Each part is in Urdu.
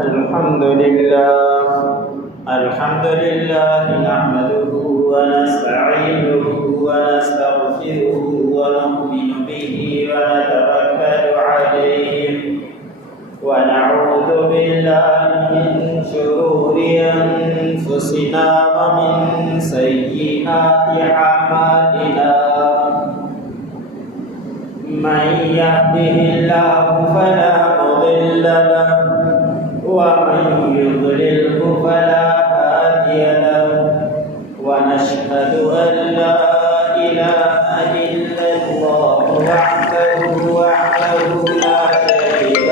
الحمد لله نحمده ونستعينه ونستغفره ونؤمن به ونتوكل عليه ونعوذ بالله من شرور أنفسنا ومن سيئات أعمالنا من يهده الله فلا مضل له ومن يضلله فلا هادي له ونشهد أن لا إله إلا الله وحده لا شريك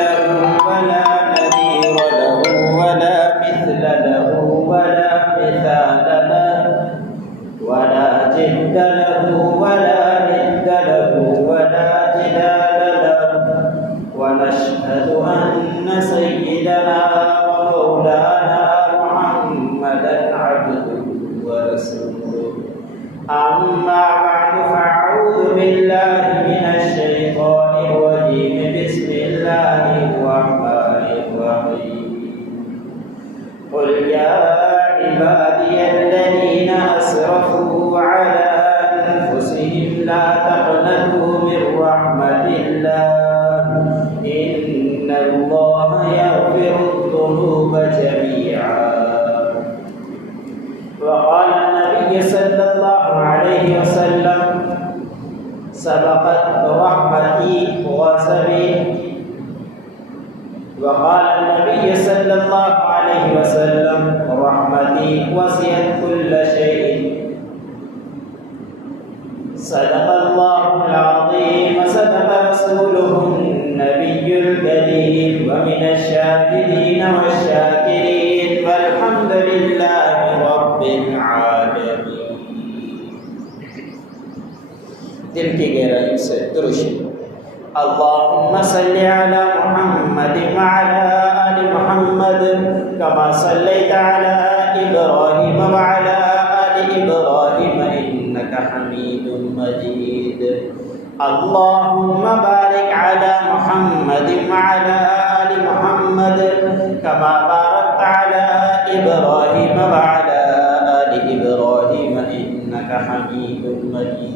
له ولا نظير له ولا مثل له ولا مثال له ولا جد له ولا ند له ولا جدال له ونشهد أن سيدنا ومولانا محمدا عبده ورسوله أما بعد فأعوذ بالله من الشيطان الرجيم بسم الله الرحمن الرحيم قل يا عبادي الذين أسرفوا على أنفسهم لا تقنطوا من رحمة الله إن الله يغفر الذنوب جميعا وقال النبي صلى الله عليه وسلم سبقت رحمتي غضبي وقال النبي صلى الله عليه وسلم رحمتي وسعت كل شيء صدق الله العظيم وصدق رسوله النبي الكريم ومن الشاهدين والشاكرين والحمد لله رب العالمين. دل کی گہرائی سے درود اللهم صل على محمد وعلى آل محمد كما صليت على إبراهيم وعلى آل إبراهيم إنك حميد مجيد. اللهم بارك على محمد وعلى آل محمد كما باركت على إبراهيم وعلى آل إبراهيم إنك حميد مجيد.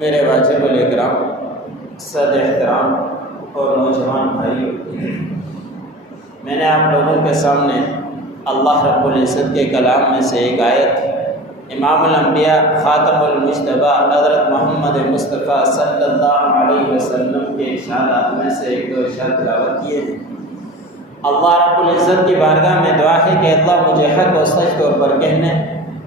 میرے واجب الاکرام صد احترام اور نوجوان بھائیوں، میں نے آپ لوگوں کے سامنے اللہ رب العزت کے کلام میں سے ایک آیت امام الانبیاء خاتم المجتبیٰ حضرت محمد مصطفیٰ صلی اللہ علیہ وسلم کے ارشادات میں سے ایک دو ارشاد تلاوت کیے ہیں. اللہ رب العزت کی بارگاہ میں دعا ہے کہ اللہ مجھے حق و سچ طور پر کہنے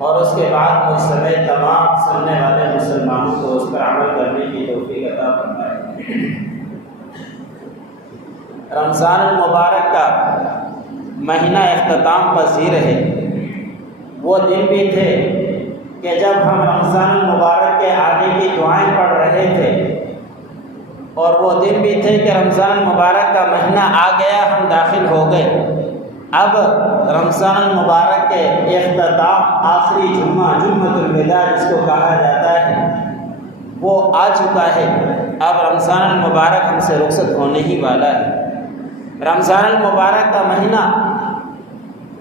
اور اس کے بعد مجھ سمیت تمام سننے والے مسلمانوں کو اس پر عمل کرنے کی توفیق عطا فرمائے. رمضان المبارک کا مہینہ اختتام پذیر ہے. وہ دن بھی تھے کہ جب ہم رمضان المبارک کے آنے کی دعائیں پڑھ رہے تھے، اور وہ دن بھی تھے کہ رمضان المبارک کا مہینہ آ گیا، ہم داخل ہو گئے. اب رمضان المبارک کے اختتام آخری جمعہ جمعۃ الوداع جس کو کہا جاتا ہے وہ آ چکا ہے. اب رمضان المبارک ہم سے رخصت ہونے ہی والا ہے. رمضان المبارک کا مہینہ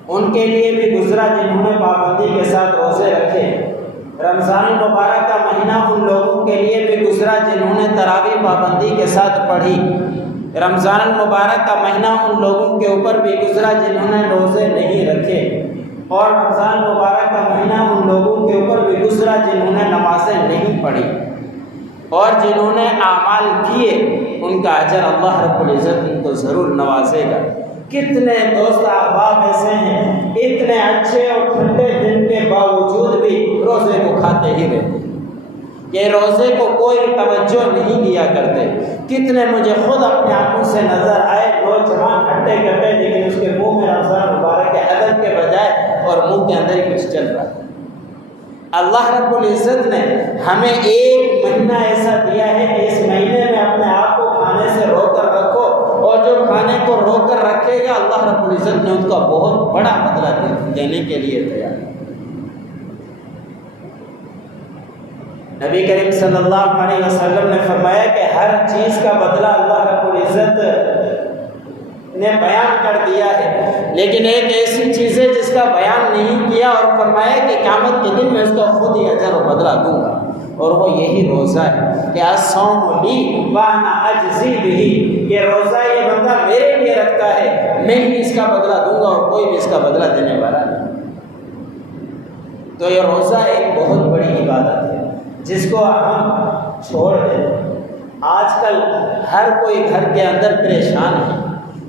ان کے لیے بھی گزرا جنہوں نے پابندی کے ساتھ روزے رکھے. رمضان المبارک کا مہینہ ان لوگوں کے لیے بھی گزرا جنہوں نے تراویح پابندی کے ساتھ پڑھی. رمضان المبارک کا مہینہ ان لوگوں کے اوپر بھی گزرا جنہوں نے روزے نہیں رکھے. اور رمضان المبارک کا مہینہ ان لوگوں کے اوپر بھی گزرا جنہوں نے نمازیں نہیں پڑھی. اور جنہوں نے اعمال کیے ان کا اجر اللہ رب العزت ان کو ضرور نوازے گا. کتنے دوست احباب ایسے ہیں اتنے اچھے اور ٹھنڈے دن کے باوجود بھی روزے کو کھاتے ہی رہتے، یہ روزے کو کوئی توجہ نہیں دیا کرتے. کتنے مجھے خود اپنے آنکھوں سے نظر آئے نوجوان ہٹے کٹے لیکن اس کے منہ میں رمضان مبارک کے ادب کے بجائے اور منہ کے اندر ہی کچھ چل رہا ہے. اللہ رب العزت نے ہمیں ایک مہینہ ایسا دیا ہے کہ اس مہینے میں اپنے آپ کو کھانے سے روک کر رکھو، اور جو کھانے کو روک کر رکھے گا اللہ رب العزت نے اس کا بہت بڑا بدلہ دینے کے لیے تیار. نبی کریم صلی اللہ علیہ وسلم نے فرمایا کہ ہر چیز کا بدلہ اللہ رب العزت نے بیان کر دیا ہے، لیکن ایک ایسی چیز ہے جس کا بیان نہیں کیا، اور فرمایا کہ قیامت کے دن میں اس کا خود ہی اجر و بدلہ دوں گا، اور وہ یہی روزہ ہے کہ الصوم لی وانا اجزی بہ، کہ روزہ یہ بندہ میرے لیے رکھتا ہے، میں ہی اس کا بدلہ دوں گا اور کوئی بھی اس کا بدلہ دینے والا نہیں۔ تو یہ روزہ ایک بہت بڑی عبادت ہے جس کو ہم چھوڑ دیں۔ آج کل ہر کوئی گھر کے اندر پریشان ہے،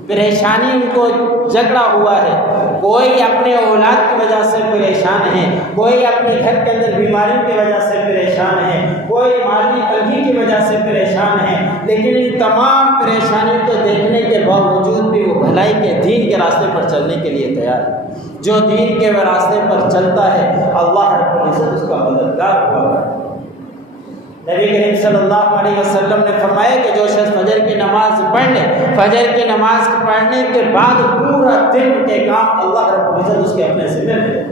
پریشانی ان کو جھگڑا ہوا ہے، کوئی اپنے اولاد کی وجہ سے پریشان ہے، کوئی اپنے گھر کے اندر بیماریوں کی وجہ سے پریشان ہے، کوئی مالی تنگی کی وجہ سے پریشان ہے، لیکن ان تمام پریشانیوں کو دیکھنے کے باوجود بھی وہ بھلائی کے دین کے راستے پر چلنے کے لیے تیار ہے۔ جو دین کے راستے پر چلتا ہے اللہ رب العزت اس کا مددگار ہوا ہے۔ نبی کریم صلی اللہ علیہ وسلم نے فرمایا کہ جو شخص فجر کی نماز پڑھ لے، فجر کی نماز پڑھنے کے بعد پورا دن کے کام اللہ رب العزت اس کے اپنے ذمہ لے۔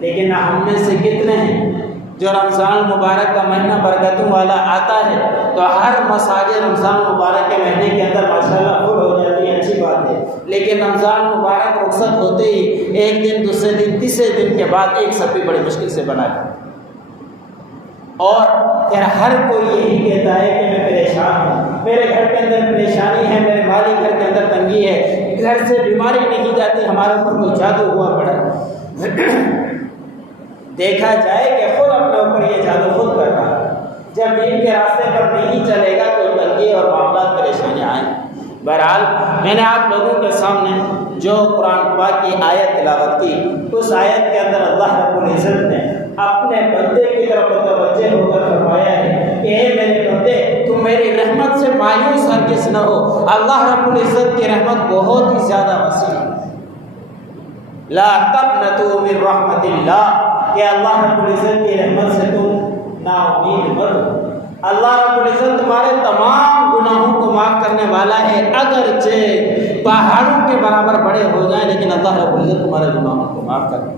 لیکن ہم میں سے کتنے ہیں جو رمضان مبارک کا مہینہ برکتوں والا آتا ہے تو ہر مساجد رمضان مبارک کے مہینے کے اندر ماشاءاللہ فل ہو جاتی ہے، اچھی بات ہے، لیکن رمضان مبارک رخصت ہوتے ہی ایک دن، دوسرے دن، تیسرے دن کے بعد ایک صفی بڑی مشکل سے بنا کر، اور پھر ہر کوئی یہی کہتا ہے کہ میں پریشان ہوں، میرے گھر کے اندر پریشانی ہے، میرے مالی گھر کے اندر تنگی ہے، گھر سے بیماری نہیں جاتی، ہمارے اوپر کوئی جادو ہوا پڑا۔ دیکھا جائے کہ خود اپنے اوپر یہ جادو خود کر رہا ہے۔ جب دین کے راستے پر نہیں چلے گا تو تنگی اور معاملات پریشانیاں آئیں۔ بہرحال میں نے آپ لوگوں کے سامنے جو قرآن پاک کی آیت تلاوت کی، اس آیت کے اندر اللہ رب العزت نے اپنے بندے کی طرف متوجہ ہو کر فرمایا ہے کہ اے میرے بندے، تم میری رحمت سے مایوس ہرگز نہ ہو، اللہ رب العزت کی رحمت بہت ہی زیادہ وسیع ہے۔ لا تقنطوا من رحمت اللہ، کہ اللہ رب العزت کی رحمت سے تم نا امید مت ہو۔ اللہ رب العزت تمہارے تمام گناہوں کو معاف کرنے والا ہے، اگرچہ پہاڑوں کے برابر بڑے ہو جائیں، لیکن اللہ رب العزت تمہارے گناہوں کو معاف کر دے۔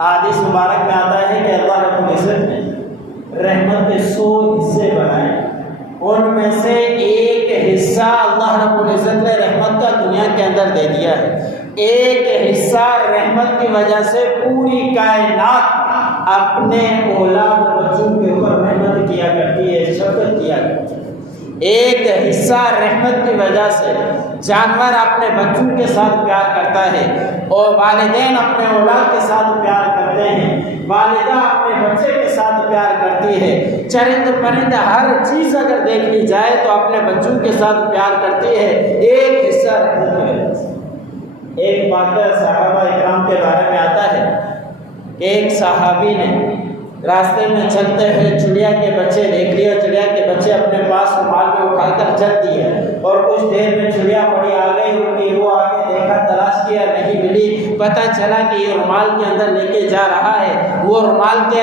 حدیث مبارک میں آتا ہے کہ اللہ رب العزت نے رحمت کے 100 حصے بنائے، ان میں سے ایک حصہ اللہ رب العزت نے رحمت کا دنیا کے اندر دے دیا ہے۔ ایک حصہ رحمت کی وجہ سے پوری کائنات اپنے اولاد بچوں کے اوپر محنت کیا کرتی ہے، شفقت کیا کرتی ہے۔ ایک حصہ رحمت کی وجہ سے جانور اپنے بچوں کے ساتھ پیار کرتا ہے، اور والدین اپنے اولاد کے ساتھ پیار کرتے ہیں، والدہ اپنے بچے کے ساتھ پیار کرتی ہے، چرند پرند ہر چیز اگر دیکھ لی جائے تو اپنے بچوں کے ساتھ پیار کرتی ہے، ایک حصہ رحمت کی وجہ سے۔ ایک واقعہ صحابہ اکرام کے بارے میں آتا ہے کہ ایک صحابی نے راستے میں چلتے ہوئے چڑیا کے بچے دیکھ لیے، اور چڑیا کے بچے اپنے پاس رومال میں اٹھا کر چل دیے، اور کچھ دیر میں چڑیا بڑی آ گئی، ان کی وہ آگے دیکھا، تلاش کیا، نہیں ملی، پتہ چلا کہ یہ رومال کے اندر لے کے جا رہا ہے۔ وہ رومال کے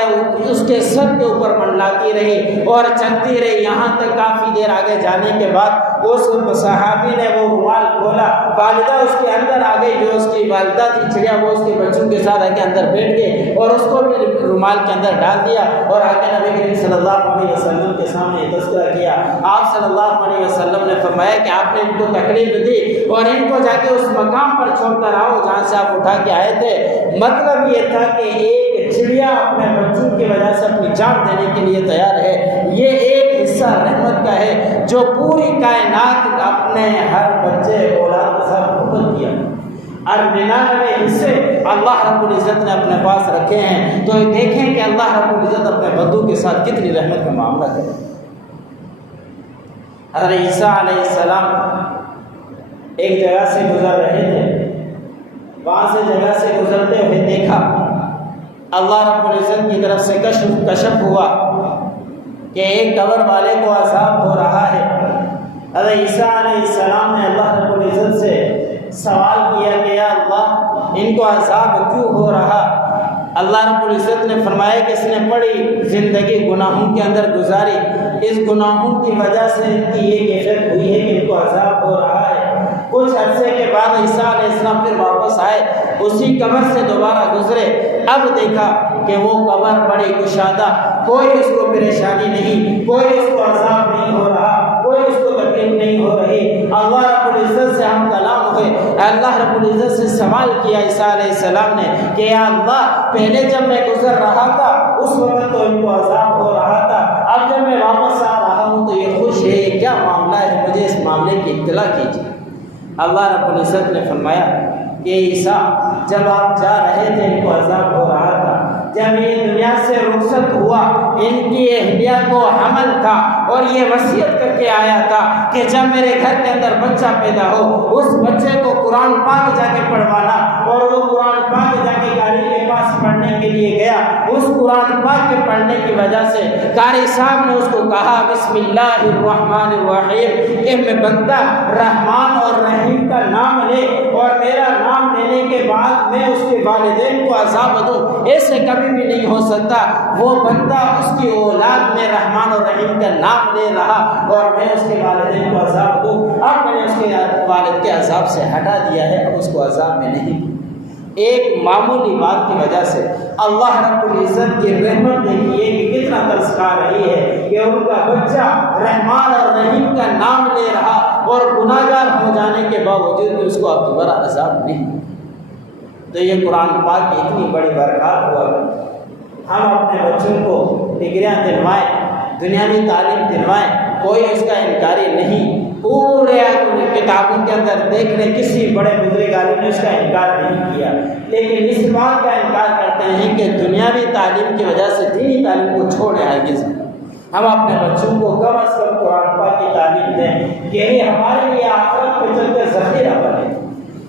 اس کے سر کے اوپر منڈلاتی رہی اور چلتی رہی، یہاں تک کافی دیر آگے جانے کے بعد اس صحابی نے وہ رومال کھولا، والدہ اس کے اندر آ گئی، جو اس کی والدہ تھی چڑیا، وہ اس کے بچوں کے ساتھ آ کے اندر بیٹھ گئے اور اس کو بھی رومال کے اندر ڈال دیا، اور آ کے نبی کریم صلی اللہ علیہ وسلم کے سامنے تذکرہ کیا۔ آپ صلی اللہ علیہ وسلم نے فرمایا کہ آپ نے ان کو تکلیف دی اور ان کو جا کے اس مقام پر چھوڑ کر آؤ جہاں سے آپ اٹھا کے آئے تھے۔ مطلب یہ تھا کہ ایک چڑیا اپنے بچوں کی وجہ سے اپنی جان دینے کے لیے تیار ہے، یہ ایک حصہ رحمت کا ہے جو پوری کائنات اپنے ہر بچے اولاد کے ساتھ محبت کیا، اور 99 حصے اللہ رب العزت نے اپنے پاس رکھے ہیں۔ تو دیکھیں کہ اللہ رب العزت اپنے بندوں کے ساتھ کتنی رحمت کا معاملہ ہے۔ حضرت عیسیٰ علیہ السلام ایک جگہ سے گزر رہے تھے، وہاں سے جگہ سے گزرتے ہوئے دیکھا اللہ رب العزت کی طرف سے کشف ہوا کہ ایک قبر والے کو عذاب ہو رہا ہے۔ حضرت عیسیٰ علیہ السلام نے اللہ رب العزت سے سوال کیا کہ یا اللہ ان کو عذاب کیوں ہو رہا؟ اللہ رب العزت نے فرمایا کہ اس نے بڑی زندگی گناہوں کے اندر گزاری، اس گناہوں کی وجہ سے ان کی یہ کیفیت ہوئی ہے کہ ان کو عذاب ہو رہا ہے۔ کچھ عرصے کے بعد عیسیٰ علیہ السلام پھر واپس آئے، اسی قبر سے دوبارہ گزرے، اب دیکھا کہ وہ قبر بڑی کشادہ، کوئی اس کو پریشانی نہیں، کوئی اس کو عذاب نہیں ہو رہا، کوئی اس کو تکلیف نہیں ہو رہی۔ اللہ رب العزت سے ہم کلام ہوئے، اللہ رب العزت سے سوال کیا عیسیٰ علیہ السلام نے کہ یا اللہ پہلے جب میں گزر رہا تھا اس وقت تو ان کو عذاب ہو رہا تھا، اب جب میں واپس آ رہا ہوں تو یہ خوش ہے، یہ کیا معاملہ ہے، مجھے اس معاملے کی اطلاع کیجیے۔ اللہ رب العزت نے فرمایا کہ عیسیٰ جب آپ جا رہے تھے ان کو عذاب ہو رہا تھا، جب یہ دنیا سے رخصت ہوا ان کی اہلیہ کو حمل تھا اور یہ وصیت کر کے آیا تھا کہ جب میرے گھر کے اندر بچہ پیدا ہو اس بچے کو قرآن پاک جا کے پڑھوانا، اور وہ قرآن پاک جا کے قاری کے پاس پڑھنے کے لیے گیا، اس قرآن پاک کے پڑھنے کی وجہ سے قاری صاحب نے اس کو کہا بسم اللہ الرحمن الرحیم کہ میں بندہ رحمان اور رحیم کا نام لے اور میرا نام لینے کے بعد میں اس کے والدین کو عذاب دوں، ایسے کبھی بھی نہیں ہو سکتا۔ وہ بندہ اس کی اولاد میں رحمان اور رحیم کا نام لے رہا اور میں اس کے والدین کو عذاب دوں، اب میں نے اس کے والد کے عذاب سے ہٹا دیا ہے، اب اس کو عذاب میں نہیں۔ ایک معمولی بات کی وجہ سے اللہ رب العزت کی رحمت دیکھیے کہ کتنا ترس کھا رہی ہے کہ ان کا بچہ رحمان اور رحیم کا نام لے رہا اور گناہگار ہو جانے کے باوجود بھی اس کو اب دوبارہ عذاب نہیں۔ تو یہ قرآن پاک کی اتنی بڑی برکات ہوا، ہم اپنے بچوں کو ڈگریاں دلوائیں، دنیاوی تعلیم دلوائیں، کوئی اس کا انکاری نہیں، پورے کتابوں کے اندر دیکھ لیں کسی بڑے بزرگ عالم نے اس کا انکار نہیں کیا، لیکن اس بات کا انکار کرتے ہیں کہ دنیاوی تعلیم کی وجہ سے دینی تعلیم کو چھوڑ ہرگز۔ ہم اپنے بچوں کو کم از کم قرآن پاک کی تعلیم دیں کہ یہ ہمارے لیے آخرت پہ چل کر ذخیرہ بنے۔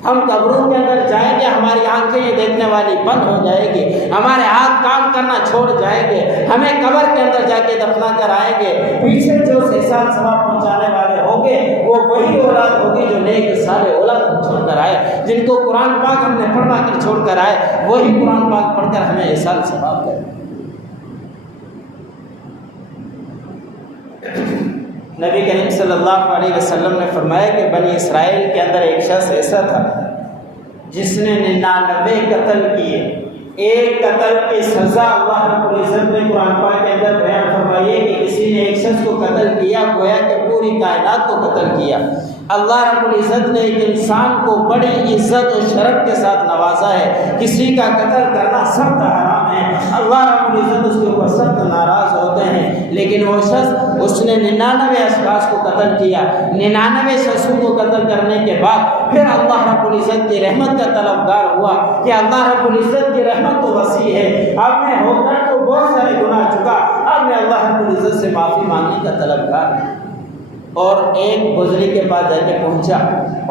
ہم قبروں کے اندر جائیں گے، ہماری آنکھیں دیکھنے والی بند ہو جائے گی، ہمارے ہاتھ کام کرنا چھوڑ جائیں گے، ہمیں قبر کے اندر جا کے دفنا کر آئیں گے، پیچھے جو احسان ثواب پہنچانے والے ہوں گے وہ وہی اولاد ہوگی جو نیک صالح اولاد ہم چھوڑ کر آئے، جن کو قرآن پاک ہم نے پڑھوا کر چھوڑ کر آئے، وہی قرآن پاک پڑھ کر ہمیں احسان ثواب کریں۔ نبی کریم صلی اللہ علیہ وسلم نے فرمایا کہ بنی اسرائیل کے اندر ایک شخص ایسا تھا جس نے 99 قتل کیے، ایک قتل کی سزا اللہ رب العزت نے قرآن پاک کے اندر بیان فرمائی ہے کہ کسی نے ایک شخص کو قتل کیا گویا کہ پوری کائنات کو قتل کیا۔ اللہ رب العزت نے ایک انسان کو بڑی عزت و شرف کے ساتھ نوازا ہے، کسی کا قتل کرنا سخت حرام ہے، اللہ رب العزت اس کے اوپر سخت ناراض ہوتے ہیں، لیکن وہ شخص اس نے 99 اشخاص کو قتل کیا، 99 شخصوں کو قتل کرنے کے بعد پھر اللہ رب العزت کی رحمت کا طلبگار ہوا کہ اللہ رب العزت کی رحمت تو وسیع ہے، اب میں ہو کر تو بہت سارے گناہ چکا، اب میں اللہ رب العزت سے معافی مانگنے کا طلبگار ہوں۔ اور ایک بزرگ کے پاس جا کے پہنچا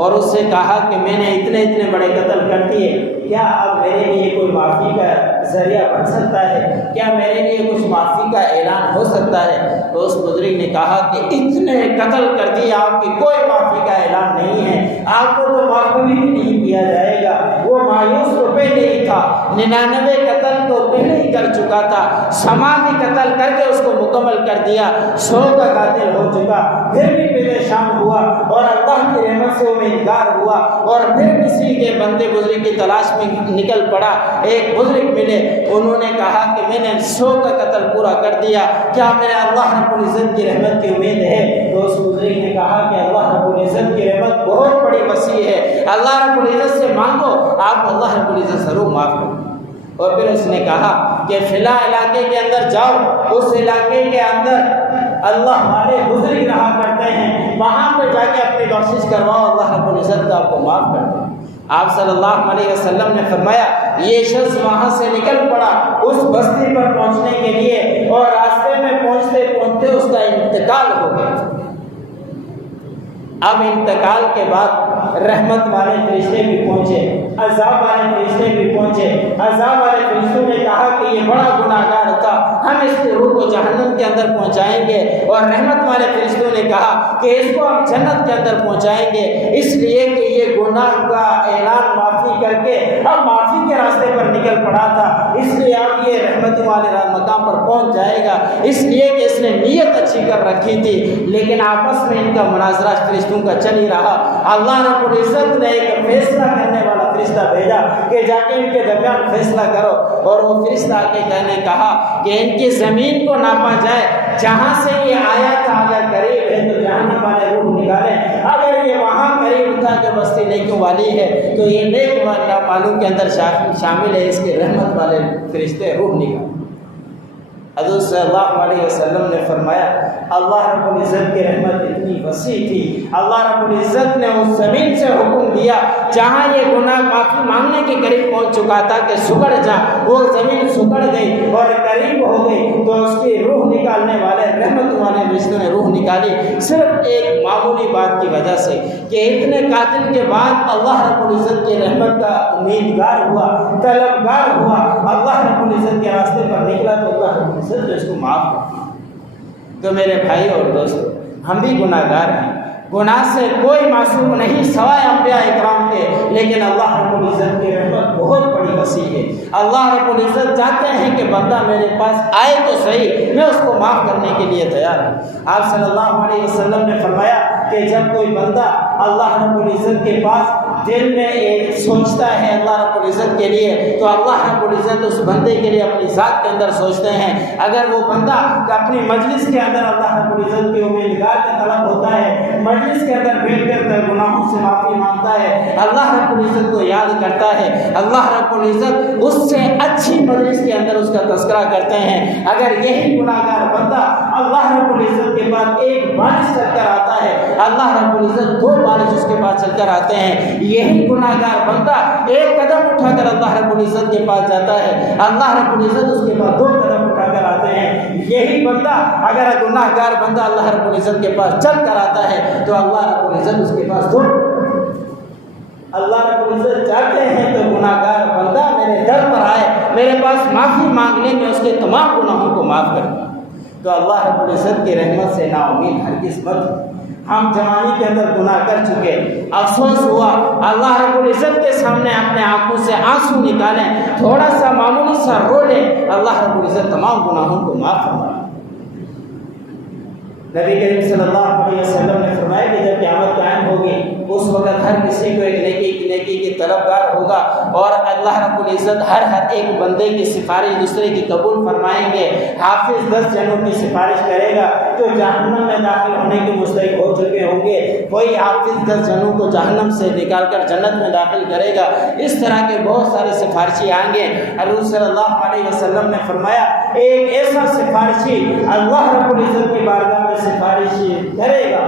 اور اس سے کہا کہ میں نے اتنے بڑے قتل کر دیے، کیا اب میرے لیے کوئی معافی کا ذریعہ بن سکتا ہے، کیا میرے لیے کچھ معافی کا اعلان ہو سکتا ہے؟ تو اس بزرگ نے کہا کہ اتنے قتل کر دیے، آپ کی کوئی معافی کا اعلان نہیں ہے، آپ کو تو معاف بھی نہیں کیا جائے گا۔ وہ مایوس تو پہلے ہی تھا، 99 قتل تو پہلے ہی کر چکا تھا، سماعی قتل کر کے اس کو مکمل کر دیا، 100 کا قاتل ہو چکا، پھر بھی پریشان ہوا اور اللہ کی رحمت سے امیدوار ہوا، اور پھر کسی کے بندے بزرگ کی تلاش میں نکل پڑا۔ ایک بزرگ ملے، انہوں نے کہا کہ میں نے 100 کا قتل پورا کر دیا، کیا میرے اللہ رب العزت کی رحمت کی امید ہے؟ تو اس بزرگ نے کہا کہ اللہ رب العزت کی رحمت بہت بڑی وسیع ہے، اللہ رب العزت سے مانگو، آپ اللہ رب العزت ضرور معاف کریں۔ اور پھر اس نے کہا کہ فلاں علاقے کے اندر جاؤ، اس علاقے کے اندر اللہ والے بزرگ رہا کرتے ہیں، وہاں پہ جا کے اپنی بخشش کرواؤ، اللہ رب العزت کا آپ کو معاف کر دیں۔ آپ صلی اللہ علیہ وسلم نے فرمایا یہ شخص وہاں سے نکل پڑا اس بستی پر پہنچنے کے لیے، اور راستے میں پہنچتے پہنچتے اس کا انتقال ہو گیا۔ اب انتقال کے بعد رحمت والے فرشتے بھی پہنچے، عذاب والے فرشتے بھی پہنچے۔ عذاب والے فرشتوں نے کہا کہ یہ بڑا گناہگار تھا، ہم اس کی روح کو جہنم کے اندر پہنچائیں گے، اور رحمت والے فرشتوں نے کہا کہ اس کو ہم جنت کے اندر پہنچائیں گے، اس لیے کہ یہ گناہ کا اعلان معافی کر کے اب معافی کے راستے پر نکل پڑا تھا، اس لیے اب یہ رحمت والے مقام پر پہنچ جائے گا، اس لیے کہ اس نے نیت اچھی کر رکھی تھی۔ لیکن آپس میں ان کا مناظرہ فرشتوں کا چل ہی رہا۔ اللہ رب العزت نے ایک فیصلہ کرنے والا فرشتہ بھیجا کہ جا کے ان کے درمیان فیصلہ کرو۔ اور وہ فرشتہ آ کے کہا کہ ان کی زمین کو ناپا جائے، جہاں سے یہ آیا تھا اگر قریب ہے تو جہنم والے روح نکالیں، اگر یہ وہاں قریب تھا جو بستی نیکیوں والی ہے تو یہ نیک والوں کے اندر شامل ہے، اس کے رحمت والے فرشتے روح نکالیں۔ حضور صلی اللہ علیہ وسلم نے فرمایا اللہ رب العزت کی رحمت اتنی وسیع تھی، اللہ رب العزت نے اس زمین سے حکم دیا جہاں یہ گناہ معافی مانگنے کے قریب پہنچ چکا تھا کہ سکڑ جا، وہ زمین سکڑ گئی اور قریب ہو گئی، تو اس کی روح نکالنے والے رحمت والے فرشتوں نے روح نکالی، صرف ایک معمولی بات کی وجہ سے کہ اتنے قاتل کے بعد اللہ رب العزت کی رحمت کا امیدگار ہوا، طلبگار ہوا، اللہ رب العزت کے راستے پر نکلا تو اللہ رب العزت نے اس کو معاف کر دیا۔ تو میرے بھائی اور دوستو، ہم بھی گناہ گار ہیں، گناہ سے کوئی معصوم نہیں سوائے انبیاء اکرام کے، لیکن اللہ رب العزت کی رحمت بہت بڑی وسیع ہے۔ اللہ رب العزت چاہتے ہیں کہ بندہ میرے پاس آئے تو صحیح، میں اس کو معاف کرنے کے لیے تیار ہوں۔ آپ صلی اللہ علیہ وسلم نے فرمایا کہ جب کوئی بندہ اللہ رب العزت کے پاس دل میں ایک سوچتا ہے اللہ رب العزت کے لیے، تو اللہ رب العزت اس بندے کے لیے اپنی ذات کے اندر سوچتے ہیں۔ اگر وہ بندہ اپنی مجلس کے اندر اللہ رب العزت کی امیدگار کا طلب ہوتا ہے، مجلس کے اندر بیٹھ کر گناہوں سے معافی مانگتا ہے، اللہ رب العزت کو یاد کرتا ہے، اللہ رب العزت اس سے اچھی مجلس کے اندر اس کا تذکرہ کرتے ہیں۔ اگر یہی گناہ گار بندہ اللہ رب العزت کے پاس ایک بارش چل کر آتا ہے، اللہ رب العزت دو بارش اس کے پاس چل کر آتے ہیں، یہی گناہ گار بندہ ایک قدم اٹھا کر اللہ رب العزت کے پاس جاتا ہے، اللہ رب العزت اس کے پاس دو قدم اٹھا کر آتے ہیں۔ یہی بندہ اگر گناہ گار بندہ اللہ رب العزت کے پاس چل کر آتا ہے تو اللہ رب العزت اس کے پاس دو، اللہ رب العزت چاہتے ہیں تو گناہ گار بندہ میرے در پر آئے، میرے پاس معافی مانگنے میں اس کے تمام گناہوں کو معاف کر دوں۔ تو اللہ رب العزت کی رحمت سے نا امید ہرگز مت ہو۔ ہم جوانی کے اندر گناہ کر چکے، افسوس ہوا، اللہ رب العزت کے سامنے اپنے آنکھوں سے آنسو نکالیں، تھوڑا سا معمولی سا رو لیں، اللہ رب العزت تمام گناہوں کو معاف فرمائے۔ نبی کریم صلی اللہ علیہ وسلم نے فرمایا کہ جب قیامت قائم ہوگی اس وقت ہر کسی کو ایک نیکی کی طلبگار ہوگا، اور اللہ رب العزت ہر ایک بندے کی سفارش دوسرے کی قبول فرمائیں گے۔ حافظ 10 جنوں کی سفارش کرے گا جو جہنم میں داخل ہونے کے مستحق ہو چکے ہوں گے، کوئی حافظ 10 جنوں کو جہنم سے نکال کر جنت میں داخل کرے گا۔ اس طرح کے بہت سارے سفارشی آئیں گے۔ حضور صلی اللہ علیہ وسلم نے فرمایا ایک ایسا سفارشی اللہ رب العزت کی بارگاہ میں سفارشی کرے گا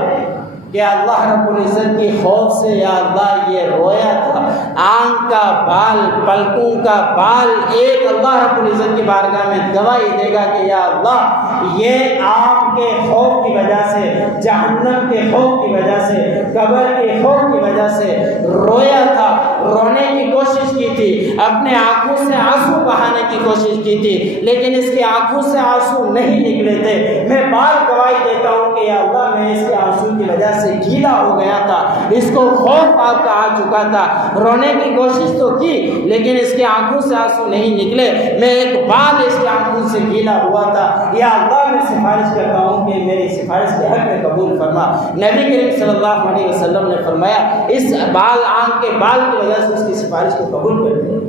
کہ اللہ رب العزت کی خوف سے یا اللہ یہ رویا تھا، آنکھ کا بال، پلکوں کا بال ایک اللہ رب العزت کی بارگاہ میں گواہی دے گا کہ یا اللہ یہ آپ کے خوف کی وجہ سے، جہنم کے خوف کی وجہ سے، قبر کے خوف کی وجہ سے رویا تھا، رونے کی کوشش کی تھی، اپنے آنکھوں سے آنسو بہانے کی کوشش کی تھی، لیکن اس کی آنکھوں سے آنسو نہیں نکلے تھے۔ میں بار گواہی دیتا ہوں کہ یا اللہ میں اس کے آنسو کی وجہ سے گیلا ہو گیا تھا، اس کو خوف آپ کا آ چکا تھا، رونے کی کوشش تو کی لیکن اس کی آنکھوں سے آنسو نہیں نکلے، میں ایک بار اس کی آنکھوں سے گیلا ہوا تھا، یا اللہ میں سفارش کرتا ہوں کہ میری سفارش کے حق میں قبول فرما۔ نبی کریم صلی اللہ علیہ وسلم نے فرمایا اس بال، آنکھ کے بال کی وجہ سے اس کی سفارش کو قبول کر دیا۔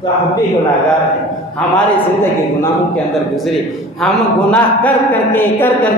تو ہم بھی گناہ گار ہیں، ہماری زندگی گناہوں کے اندر گزری، ہم گناہ کر کر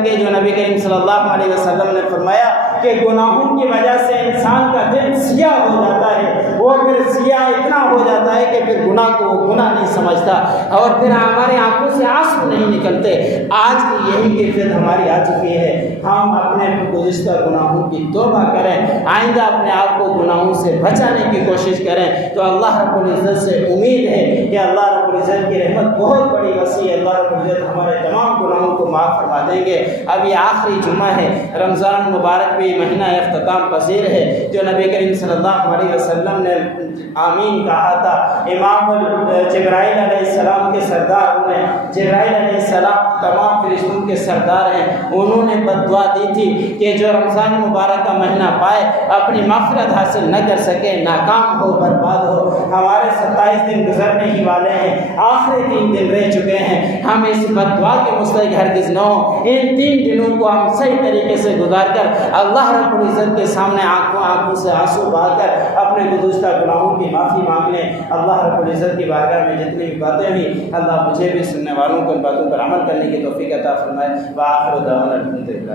کے جو نبی کریم صلی اللہ علیہ وسلم نے فرمایا کہ گناہوں کی وجہ سے انسان کا دل سیاہ ہو جاتا ہے، وہ پھر سیاہ اتنا ہو جاتا ہے کہ پھر گناہ کو وہ گناہ نہیں سمجھتا، اور پھر ہماری آنکھوں سے آنسو نہیں نکلتے۔ آج کی یہی کیفیت ہماری آ چکی ہے، ہم اپنے گزشتہ گناہوں کی توبہ کریں، آئندہ اپنے آپ کو گناہوں سے بچانے کی کوشش کریں، تو اللہ رب العزت سے امید ہے کہ اللہ رب العزت کی رحمت بہت بڑی وسیع ہے، اللہ رب العزت ہمارے تمام گناہوں کو معاف فرما دیں گے۔ اب یہ آخری جمعہ ہے، رمضان مبارک بھی مہینہ اختتام پذیر ہے، جو نبی کریم صلی اللہ علیہ وسلم نے آمین کہا تھا۔ امام جبرائیل علیہ السلام کے سردار انہیں، جبرائیل علیہ السلام تمام فرشتوں کے سردار ہیں، انہوں نے بد دعا دی تھی کہ جو رمضان مبارک کا مہینہ پائے اپنی مغفرت حاصل نہ کر سکے، ناکام ہو، برباد ہو۔ ہمارے 27 دن گزرنے ہی والے ہیں، آخری 3 دن رہ چکے ہیں، ہم اس بد دعا کے مستحق ہرگز نہ ہوں۔ ان 3 دنوں کو ہم صحیح طریقے سے گزار کر اللہ رب العزت کے سامنے آنکھوں سے آنسو بہا کر اپنے گزشتہ گزشتہ گناہوں کی معافی مانگ لیں۔ اللہ رب العزت کی بارگاہ میں جتنی بھی باتیں ہوئی اللہ مجھے بھی سننے والوں کو ان باتوں پر عمل کرنے کی توفیق عطا فرمائے۔ وآخر دعوانا الحمدللہ۔